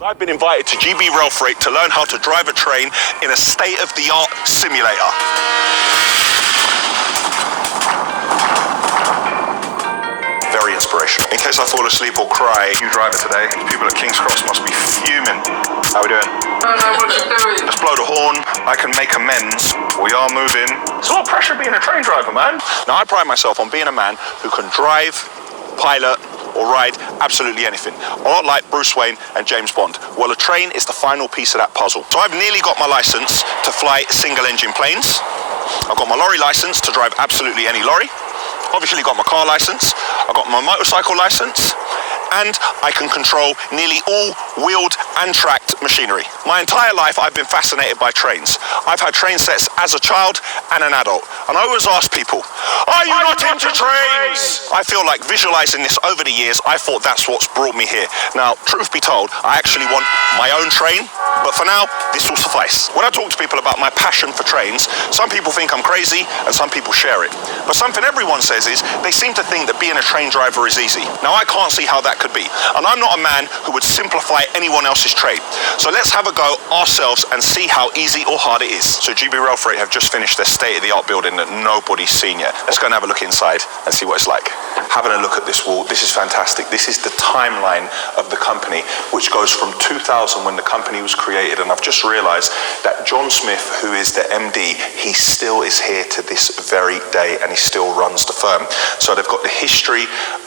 I've been invited to GB Rail Freight to learn how to drive a train in a state-of-the-art simulator. Very inspirational. In case I fall asleep or cry, new driver today. People at King's Cross must be fuming. How we doing? I don't know what you're doing. Let's blow the horn. I can make amends. We are moving. It's a lot of pressure being a train driver, man. Now, I pride myself on being a man who can drive, pilot, or ride absolutely anything. A lot like Bruce Wayne and James Bond. Well, a train is the final piece of that puzzle. So I've nearly got my license to fly single-engine planes. I've got my lorry license to drive absolutely any lorry. Obviously got my car license. I've got my motorcycle license. And I can control nearly all wheeled and tracked machinery. My entire life, I've been fascinated by trains. I've had train sets as a child and an adult. And I always ask people, are you not into trains? I feel like visualizing this over the years, I thought that's what's brought me here. Now, truth be told, I actually want my own train, but for now, this will suffice. When I talk to people about my passion for trains, some people think I'm crazy and some people share it. But something everyone says is, they seem to think that being a train driver is easy. Now, I can't see how that could be. And I'm not a man who would simplify anyone else's trade. So let's have a go ourselves and see how easy or hard it is. So GB Rail Freight have just finished their state-of-the-art building that nobody's seen yet. Let's go and have a look inside and see what it's like. Having a look at this wall, this is fantastic. This is the timeline of the company, which goes from 2000 when the company was created. And I've just realized that John Smith, who is the MD, he still is here to this very day and he still runs the firm. So they've got the history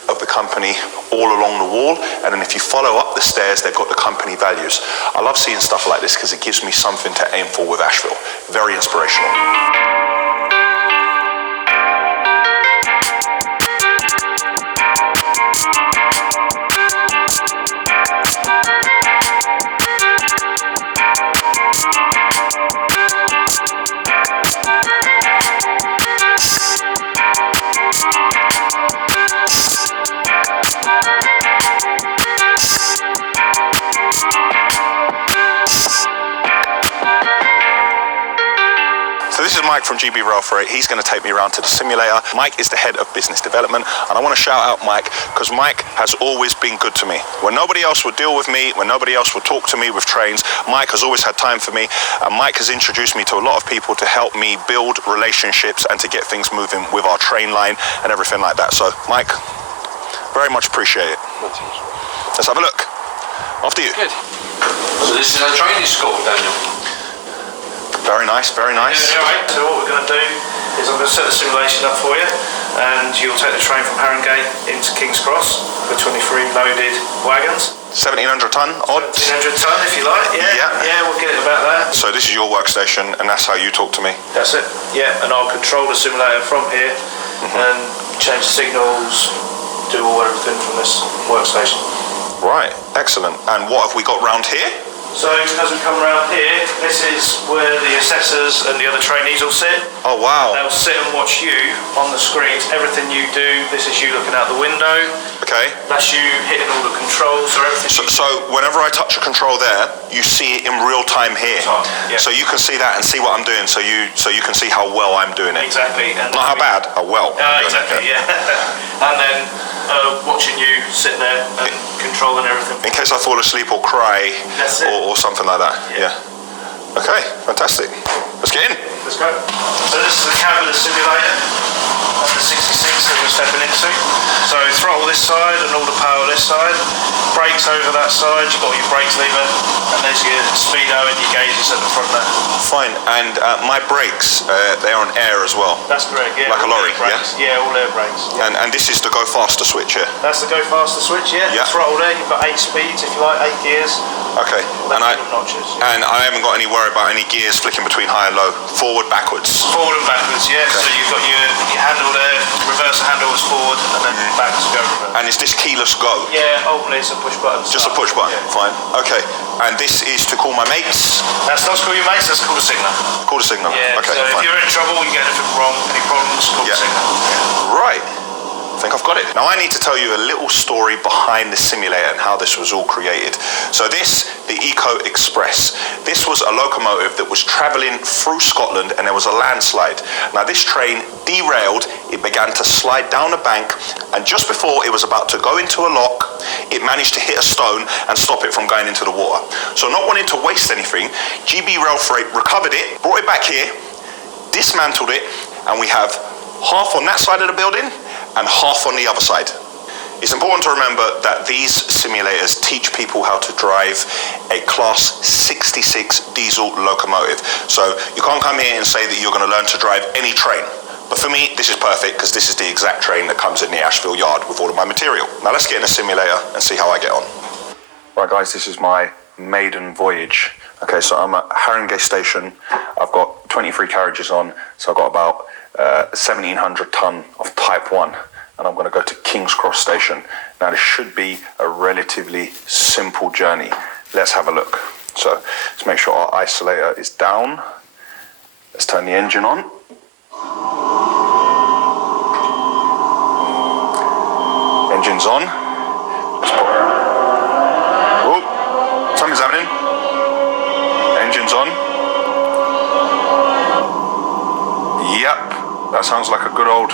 of the company all along the wall, and then if you follow up the stairs, they've got the company values. I love seeing stuff like this because it gives me something to aim for with Asheville. Very inspirational. So this is Mike from GB Rail Freight. He's going to take me around to the simulator. Mike is the head of business development, and I want to shout out Mike because Mike has always been good to me. When nobody else would deal with me, when nobody else would talk to me with trains, Mike has always had time for me, and Mike has introduced me to a lot of people to help me build relationships and to get things moving with our train line and everything like that. So Mike, very much appreciate it. Let's have a look. After you. Good. So this is a training school, Daniel. Very nice, very nice. Yeah, right. So what we're going to do is I'm going to set the simulation up for you, and you'll take the train from Haringey into King's Cross with 23 loaded wagons. 1700 tonne odd. 1700 tonne if you like, yeah, we'll get it about that. So this is your workstation and that's how you talk to me? That's it, yeah, and I'll control the simulator from here and change the signals, do everything from this workstation. Right, excellent. And what have we got round here? So as we come around here, this is where the assessors and the other trainees will sit. Oh wow. They'll sit and watch you on the screens. Everything you do, this is you looking out the window. Okay. That's you hitting all the controls, so everything. So whenever I touch a control there, you see it in real time here. Yeah. So you can see that and see what I'm doing. So you can see how well I'm doing it. Exactly. And not how bad, how well. Exactly. Yeah. And then watching you sit there and controlling everything. In case I fall asleep or cry, or something like that. Yeah. Okay, fantastic. Let's get in. Let's go. So this is the cab of the simulator on the 66 that we're stepping into. So throttle this side and all the power this side. Brakes over that side, you've got your brakes lever, and there's your speedo and your gauges at the front there. Fine, and my brakes, they're on air as well? That's correct, yeah. Like a lorry, yeah? Yeah, all air brakes. Yeah. And this is the go faster switch here? That's the go faster switch, yeah. Throttle there, you've got 8 speeds if you like, 8 gears. Okay, and notches, yeah. And I haven't got any worry about any gears flicking between high and low, forward, backwards? Forward and backwards, yeah. Okay. So you've got your handle there, reverse handle is forward, and then back to go reverse. And is this keyless go? Yeah, ultimately it's a push button. Just a push button, fine. Okay, and this is to call my mates? That's not to call your mates, that's called a signal. Called a signal, yeah, okay, so fine. if you're in trouble, you get anything wrong, any problems, call a signal. Right. think I've got it. Now I need to tell you a little story behind the simulator and how this was all created. So this, the Eco Express, this was a locomotive that was traveling through Scotland and there was a landslide. Now this train derailed, it began to slide down a bank, and just before it was about to go into a lock, it managed to hit a stone and stop it from going into the water. So not wanting to waste anything, GB Rail Freight recovered it, brought it back here, dismantled it, and we have half on that side of the building and half on the other side. It's important to remember that these simulators teach people how to drive a Class 66 diesel locomotive. So you can't come here and say that you're going to learn to drive any train. But for me, this is perfect because this is the exact train that comes in the Asheville yard with all of my material. Now let's get in a simulator and see how I get on. Right guys, this is my maiden voyage. Okay, so I'm at Haringey Station. I've got 23 carriages on, so I've got about 1,700 tonne of Type 1, and I'm going to go to King's Cross Station. Now this should be a relatively simple journey. Let's have a look. So let's make sure our isolator is down. Let's turn the engine on. Engine's on. Let's put... Oh, something's happening. Engine's on. Yep. That sounds like a good old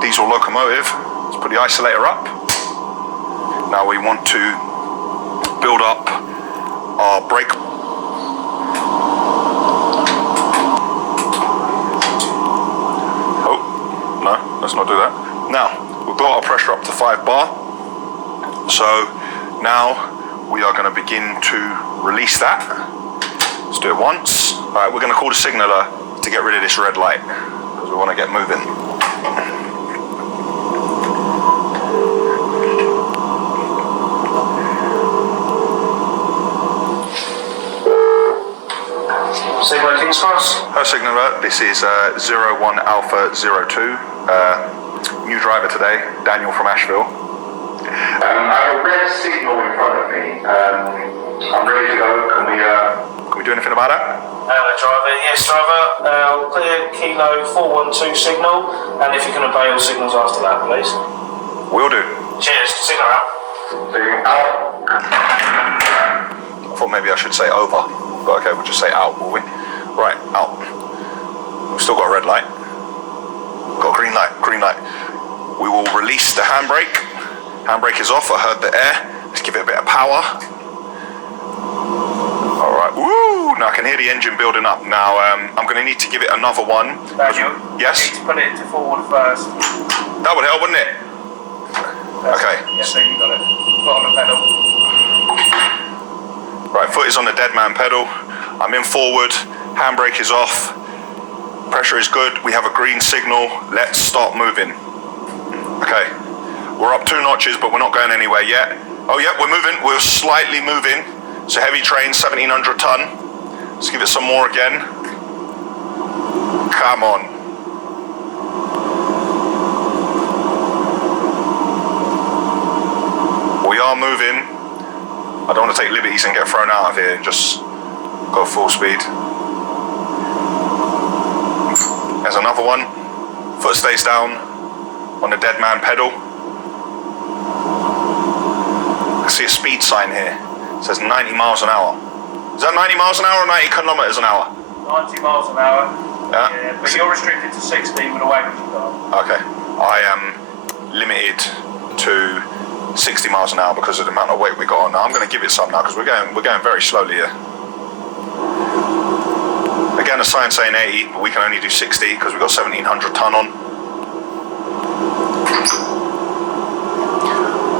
diesel locomotive. Let's put the isolator up. Now we want to build up our brake. Oh, no, let's not do that. Now, we've built our pressure up to 5 bar. So now we are going to begin to release that. Let's do it once. All right, we're going to call the signaller to get rid of this red light, because we want to get moving. Signaller King's Cross. Hello signaller, this is 01 Alpha 02. New driver today, Daniel from Asheville. I have a red signal in front of me. I'm ready to go. Can we do anything about that? Hello driver, yes driver, clear Kilo 412 signal, and if you can obey all signals after that please. Will do. Cheers, signal out. I thought maybe I should say over, but okay, we'll just say out, will we? Right, out. We've still got a red light. Got a green light, green light. We will release the handbrake. Handbrake is off, I heard the air. Let's give it a bit of power. All right, woo! Now I can hear the engine building up. Now I'm going to need to give it another one. Daniel, yes? you need to put it into forward first. That would help, wouldn't it? Okay. Yes, so you got it. Foot on the pedal. Right, foot is on the dead man pedal. I'm in forward, handbrake is off. Pressure is good, we have a green signal. Let's start moving. Okay, we're up 2 notches, but we're not going anywhere yet. Oh yeah, we're moving, we're slightly moving. It's a heavy train, 1,700 tonne. Let's give it some more again. Come on. We are moving. I don't want to take liberties and get thrown out of here and just go full speed. There's another one. Foot stays down on the dead man pedal. I see a speed sign here. It says 90 miles an hour. Is that 90 miles an hour or 90 kilometers an hour? 90 miles an hour. Yeah. But you're restricted to 60 with a wagon car. Okay. I am limited to 60 miles an hour because of the amount of weight we got on. Now I'm going to give it some now because we're going very slowly here. Again, the sign saying 80, but we can only do 60 because we've got 1,700 tonne on.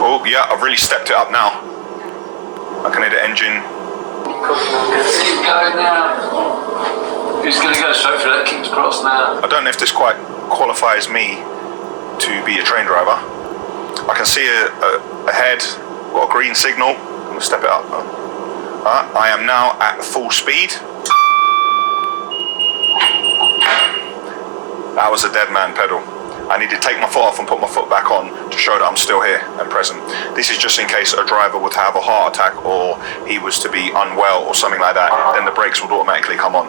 Oh yeah, I've really stepped it up now. I can hear the engine. Keep going now. Who's going to go straight for that King's Cross now? I don't know if this quite qualifies me to be a train driver. I can see ahead, got a green signal. I'm going to step it up. I am now at full speed. That was a dead man pedal. I need to take my foot off and put my foot back on to show that I'm still here and present. This is just in case a driver would have a heart attack or he was to be unwell or something like that, then the brakes would automatically come on.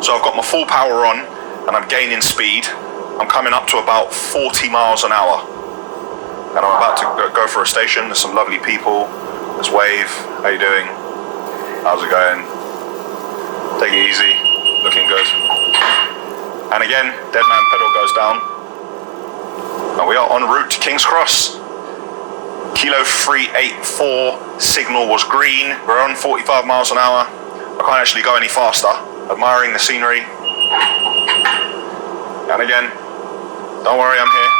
So I've got my full power on and I'm gaining speed. I'm coming up to about 40 miles an hour. and I'm about to go for a station. There's some lovely people. There's Wave. How you doing? How's it going? Take it easy. Looking good. And again, dead man pedal goes down. And we are en route to King's Cross. Kilo 384, signal was green. We're on 45 miles an hour. I can't actually go any faster. Admiring the scenery. And again, don't worry, I'm here.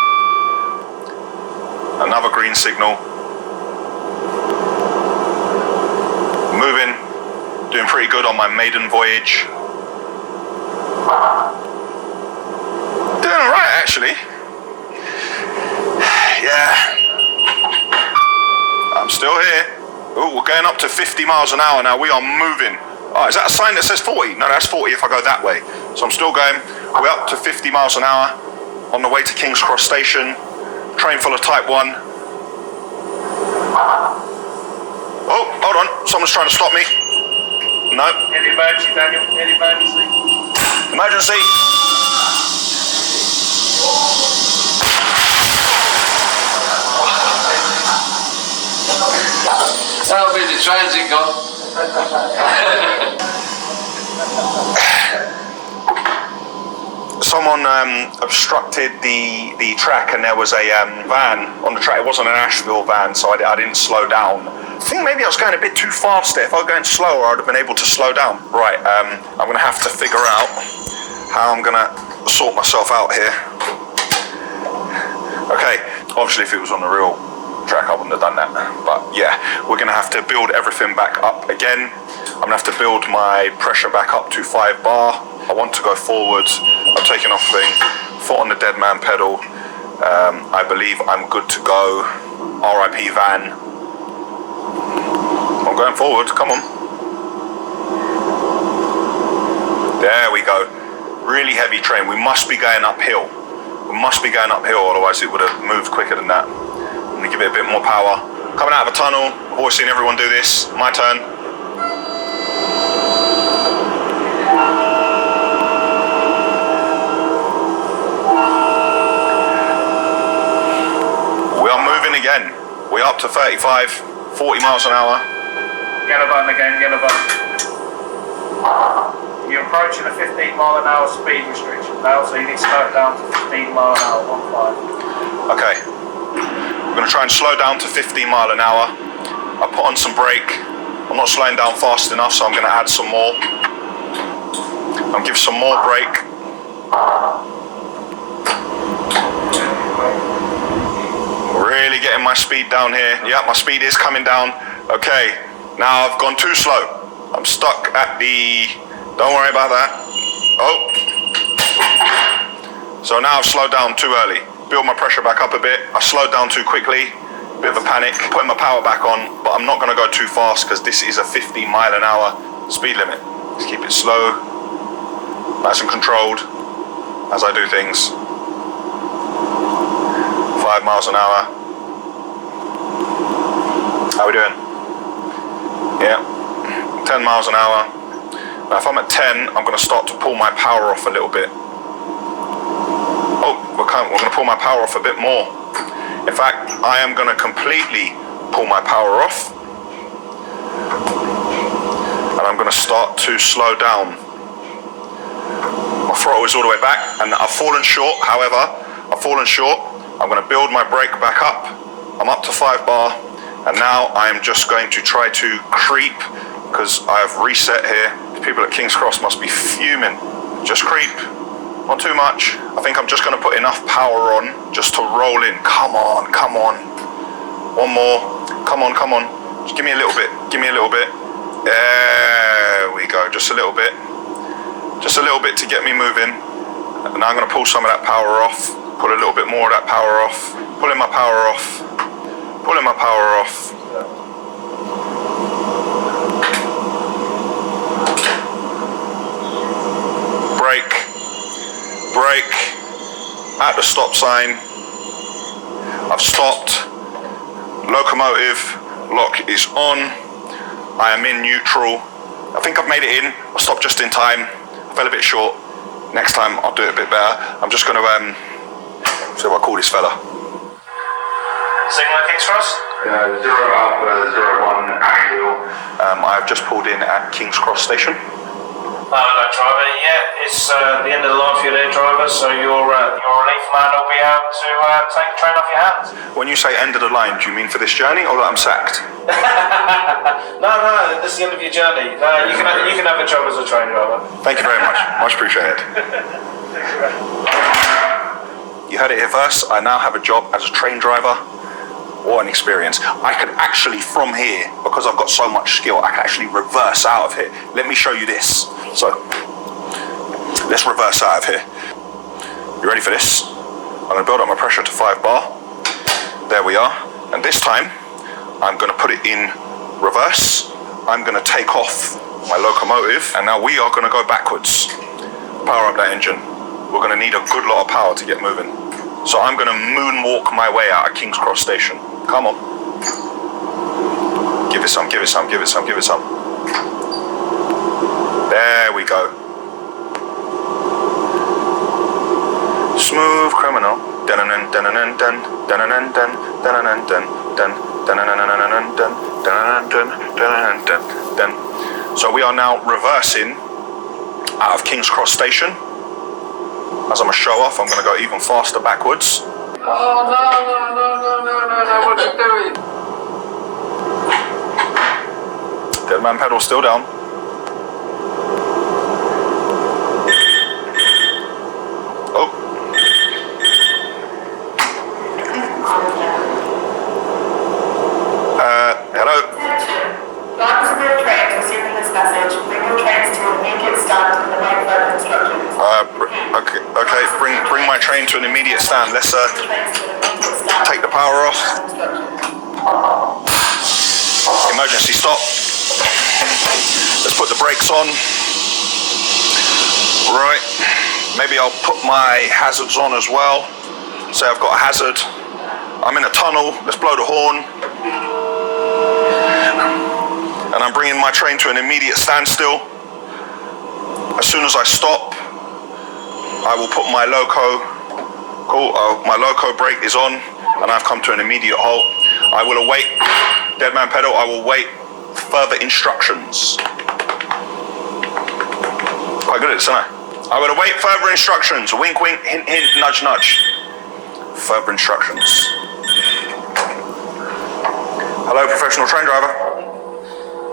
Another green signal. Moving, doing pretty good on my maiden voyage. Doing all right, actually. Yeah. I'm still here. Oh, we're going up to 50 miles an hour now. We are moving. Oh, is that a sign that says 40? No, that's 40 if I go that way. So I'm still going. We're up to 50 miles an hour on the way to King's Cross Station. Train full of Type 1. Oh, hold on. Someone's trying to stop me. No. Any emergency, Daniel? Any emergency? Emergency. That'll be the transit gone. Someone obstructed the track, and there was a van on the track. It wasn't an Asheville van, so I didn't slow down. I think maybe I was going a bit too fast there. If I was going slower, I would have been able to slow down. Right, I'm going to have to figure out how I'm going to sort myself out here. Okay, obviously if it was on the real track, I wouldn't have done that. But yeah, we're going to have to build everything back up again. I'm going to have to build my pressure back up to 5 bar. I want to go forwards. I'm taking off thing, foot on the dead man pedal. I believe I'm good to go. RIP van. I'm going forward, come on. There we go. Really heavy train. We must be going uphill. We must be going uphill, otherwise it would have moved quicker than that. I'm gonna give it a bit more power. Coming out of a tunnel. I've always seen everyone do this. My turn. We are moving again. We're up to 35, 40 miles an hour. Yellow button again, yellow button. You're approaching a 15 mile an hour speed restriction now, so you need to slow it down to 15 mile an hour, 1.5. Okay. We're going to try and slow down to 15 mile an hour. I put on some brake. I'm not slowing down fast enough, so I'm going to add some more. I'll give some more brake. Really getting my speed down here. Yeah, my speed is coming down. Okay, now I've gone too slow. I'm stuck at the... Don't worry about that. Oh. So now I've slowed down too early. Build my pressure back up a bit. I slowed down too quickly. Bit of a panic. Putting my power back on, but I'm not going to go too fast because this is a 50 mile an hour speed limit. Let's keep it slow, nice and controlled as I do things. 5 miles an hour. How we doing? Yeah, 10 miles an hour. Now if I'm at 10, I'm going to start to pull my power off a little bit. Oh, we're going to pull my power off a bit more. In fact, I am going to completely pull my power off. And I'm going to start to slow down. My throttle is all the way back, and I've fallen short. However, I've fallen short. I'm going to build my brake back up. I'm up to 5 bar, and now I am just going to try to creep because I have reset here. The people at King's Cross must be fuming. Just creep, not too much. I think I'm just going to put enough power on just to roll in. Come on, come on. One more. Come on, come on. Just give me a little bit. Give me a little bit. There we go. Just a little bit. Just a little bit to get me moving. And now I'm going to pull some of that power off. Pull a little bit more of that power off. Pulling my power off. Pulling my power off. Brake. Brake. At the stop sign. I've stopped. Locomotive lock is on. I am in neutral. I think I've made it in. I stopped just in time. I fell a bit short. Next time I'll do it a bit better. I'm just going to see what I call this fella. Signal King's Cross? 0 Alpha 01 Asheville. I've just pulled in at King's Cross Station. Hello, driver. Yeah, it's the end of the line for you there, driver, so your relief man will be able to take the train off your hands. When you say end of the line, do you mean for this journey or that I'm sacked? No, this is the end of your journey. You can have a job as a train driver. Thank you very much. Much appreciated. You heard it here first. I now have a job as a train driver. What an experience. I could actually, from here, because I've got so much skill, I can actually reverse out of here. Let me show you this. So, let's reverse out of here. You ready for this? I'm going to build up my pressure to 5 bar. There we are. And this time, I'm going to put it in reverse. I'm going to take off my locomotive, and now we are going to go backwards. Power up that engine. We're going to need a good lot of power to get moving. So I'm going to moonwalk my way out of King's Cross Station. Come on. Give it some, give it some, give it some, give it some. There we go. Smooth criminal. So we are now reversing out of King's Cross Station. As I'm a show off, I'm going to go even faster backwards. Oh, no, what are you doing? Dead man pedal still down. Oh. Hello. Lots of good trains receiving this message. Bring your trains to an immediate stand and await further instructions. Okay, bring my train to an immediate stand. Let's take the power off. Emergency stop. Let's put the brakes on. Right. Maybe I'll put my hazards on as well. Say I've got a hazard. I'm in a tunnel. Let's blow the horn. And I'm bringing my train to an immediate standstill. As soon as I stop, I will put my loco. Cool. My loco brake is on, and I've come to an immediate halt. I will await. Dead man pedal. I will wait further instructions. Quite good at this, isn't I? I will await further instructions. Wink, wink, hint, hint, nudge, nudge. Further instructions. Hello, professional train driver.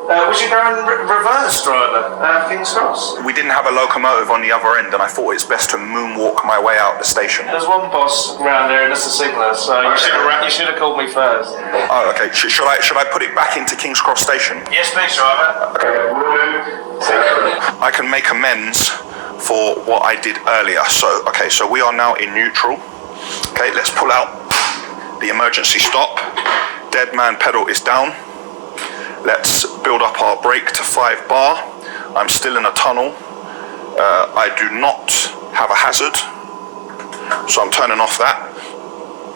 Was you going reverse, driver? King's Cross? We didn't have a locomotive on the other end, and I thought it's best to moonwalk my way out the station. There's one boss around there, and that's a signaller, so you should have called me first. Oh, okay. Should I put it back into King's Cross Station? Yes, please, driver. I can make amends for what I did earlier. So we are now in neutral. Okay, let's pull out the emergency stop. Dead man pedal is down. Let's build up our brake to 5 bar. I'm still in a tunnel. I do not have a hazard, so I'm turning off that.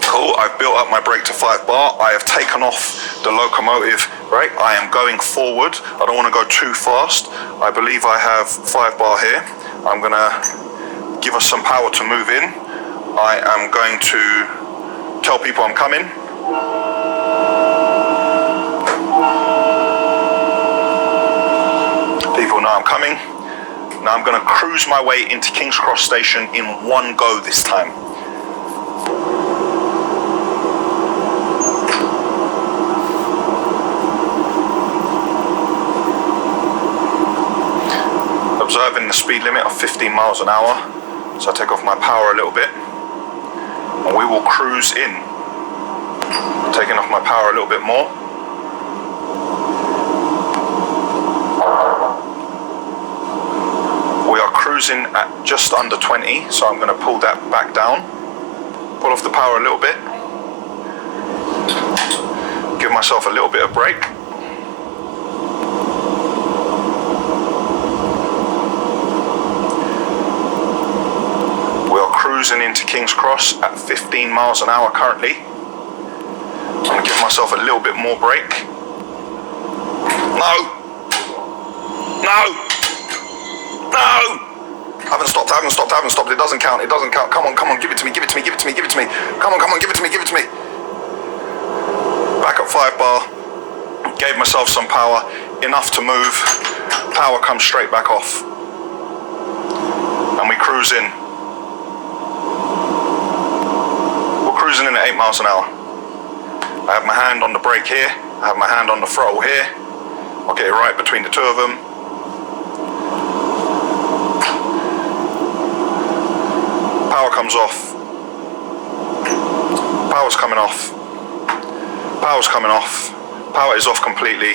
Cool, I've built up my brake to 5 bar. I have taken off the locomotive brake. I am going forward. I don't want to go too fast. I believe I have 5 bar here. I'm gonna give us some power to move in. I am going to tell people I'm coming. People know I'm coming. Now I'm going to cruise my way into King's Cross Station in one go this time. Observing the speed limit of 15 miles an hour. So I take off my power a little bit. And we will cruise in. Taking off my power a little bit more. We are cruising at just under 20, so I'm going to pull that back down. Pull off the power a little bit. Give myself a little bit of brake. We are cruising into King's Cross at 15 miles an hour currently. I'm going to give myself a little bit more brake. No! No! No! I haven't stopped. It doesn't count. Come on, give it to me. Come on, give it to me. at 5 bar, gave myself some power, enough to move, power comes straight back off. And we cruise in. We're cruising in at 8 miles an hour. I have my hand on the brake here, I have my hand on the throttle here. I'll get it right between the two of them. Power comes off. Power's coming off. Power's coming off. Power is off completely.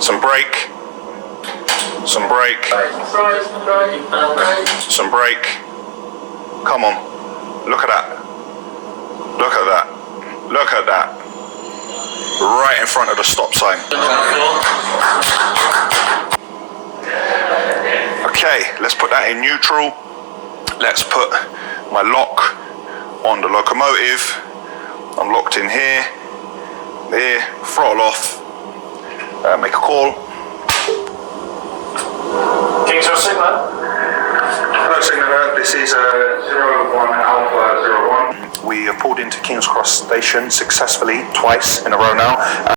Some brake. Some brake. Some brake. Come on. Look at that. Look at that. Look at that. Right in front of the stop sign. Okay, let's put that in neutral. Let's put my lock on the locomotive. I'm locked in here. There, throttle off. Make a call. King's Cross Sigma. Hello, Signaler. This is 01 Alpha 01. We are pulled into King's Cross Station successfully twice in a row now.